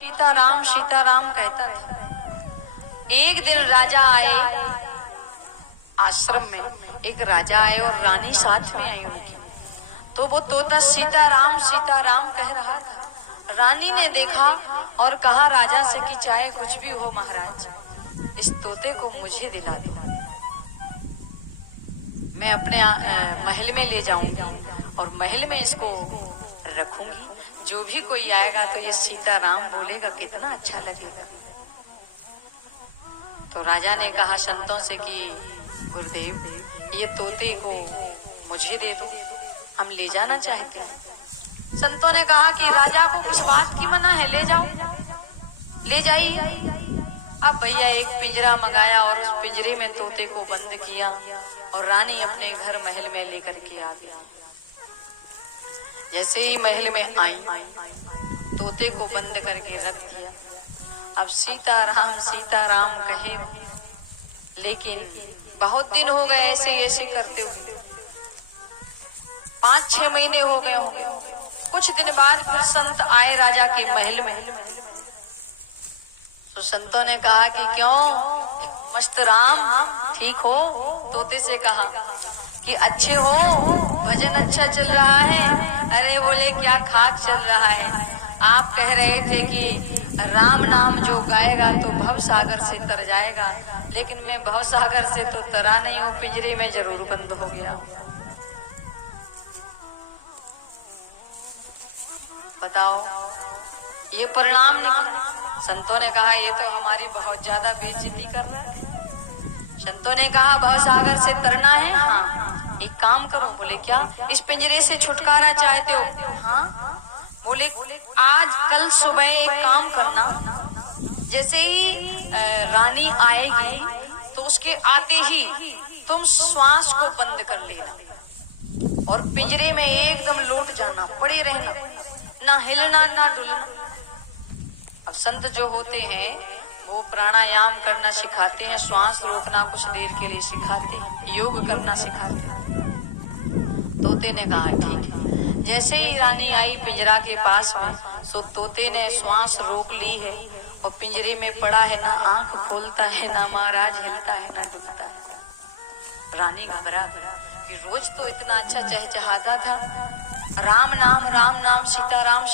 सीताराम कहता था। एक दिन राजा आए आश्रम में, एक राजा आए और रानी साथ में आई उनकी। तो वो तोता सीताराम कह रहा था। रानी ने देखा और कहा राजा से कि चाहे कुछ भी हो महाराज, इस तोते को मुझे दिला दो, मैं अपने महल में ले जाऊंगी और महल में इसको रखूंगी। जो भी कोई आएगा तो ये सीताराम बोलेगा, कितना अच्छा लगेगा। तो राजा ने कहा संतों से कि गुरुदेव, ये तोते को मुझे दे दो, हम ले जाना चाहते हैं। संतों ने कहा कि राजा को किस बात की मना है, ले जाओ, ले जाइए। अब भैया एक पिंजरा मंगाया और उस पिंजरे में तोते को बंद किया और रानी अपने घर महल में लेकर के आ गई। जैसे ही महल में आई, तोते को बंद करके रख दिया। अब सीताराम कहे, लेकिन बहुत दिन हो गए ऐसे करते हुए, 5-6 महीने हो गए होंगे। कुछ दिन बाद फिर संत आए राजा के महल में। तो संतों ने कहा कि क्यों मस्त राम, ठीक हो? तोते से कहा कि अच्छे हो, भजन अच्छा चल रहा है? अरे बोले क्या खाक चल रहा है। आप कह रहे थे कि राम नाम जो गाएगा तो भव सागर से तर जाएगा, लेकिन मैं भव सागर से तो तरा नहीं हूँ, पिंजरे में जरूर बंद हो गया। बताओ, ये परिणाम निकला। संतों ने कहा ये तो हमारी बहुत ज्यादा बेइज्जती कर रहा है। संतों ने कहा भव सागर से तरना है? हाँ, एक काम करो। बोले क्या? इस पिंजरे से छुटकारा चाहते हो? हाँ। बोले आज कल सुबह एक काम करना, जैसे ही रानी आएगी तो उसके आते ही तुम श्वास को बंद कर लेना और पिंजरे में एकदम लौट जाना, पड़े रहना, ना हिलना ना डुलना। अब संत जो होते हैं वो प्राणायाम करना सिखाते हैं, श्वास रोकना कुछ देर के लिए सिखाते हैं, योग करना सिखाते हैं। तोते ने कहा ठीक है। जैसे ही रानी आई पिंजरा के पास में, सो तोते ने श्वास रोक ली है और पिंजरे में पड़ा है, ना आंख खोलता है, ना महाराज हिलता है, ना डुलता है। रानी घबरा कि रोज तो इतना अच्छा चहचहाता था, राम नाम सीताराम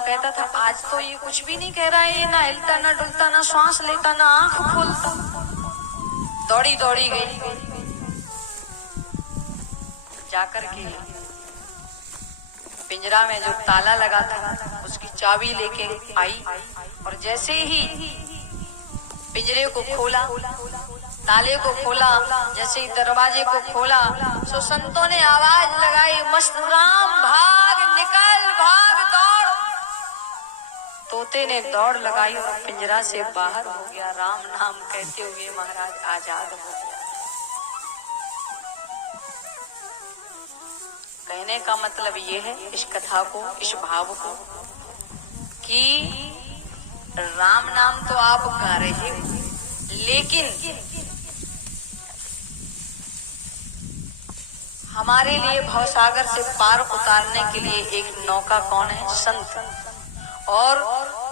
कहता था, आज तो ये कुछ भी नहीं कह रहा है, ये ना हिलता ना डुलता, ना श्वास लेता, ना आंख खोलता। दौड़ी गई, जाकर के पिंजरा में जो ताला लगा था उसकी चाबी लेके आई और जैसे ही पिंजरे को खोला, ताले को खोला, जैसे ही दरवाजे को खोला, तो संतों ने आवाज लगाई, मस्त राम भाग, निकल, भाग, दौड़। तोते ने दौड़ लगाई और पिंजरा से बाहर हो गया। राम नाम कहते हुए महाराज आजाद हो गया। कहने का मतलब ये है इस कथा को, इस भाव को, कि राम नाम तो आप गा रहे हो, लेकिन हमारे लिए भवसागर से पार उतारने के लिए एक नौका कौन है? संत। और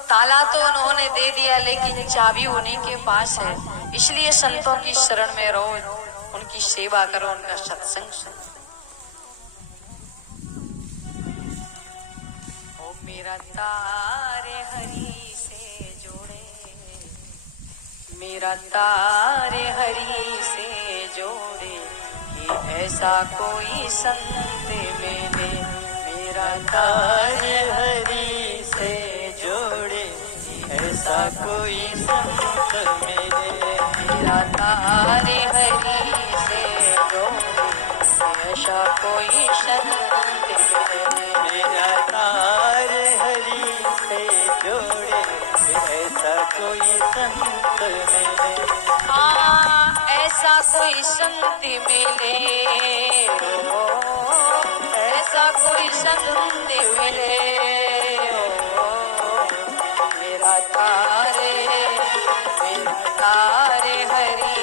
ताला तो उन्होंने दे दिया, लेकिन चाबी उन्हीं के पास है। इसलिए संतों की शरण में रहो, उनकी सेवा करो, उनका सत्संग सुनो। ओ मेरा तारे हरि से जोड़े, मेरा तारे हरि से जोड़े, ऐसा कोई संत मिले, मेरा तारे हरि से जोड़े, ऐसा कोई संत मिले, मेरा तारे हरि से जोड़े, ऐसा कोई संत मिले, मेरा तारे हरि से जोड़े, ऐसा कोई संत मिले। हाँ, ऐसा कोई संत मिले, ऐसा कोई संत मिले, मेरा तारे हरि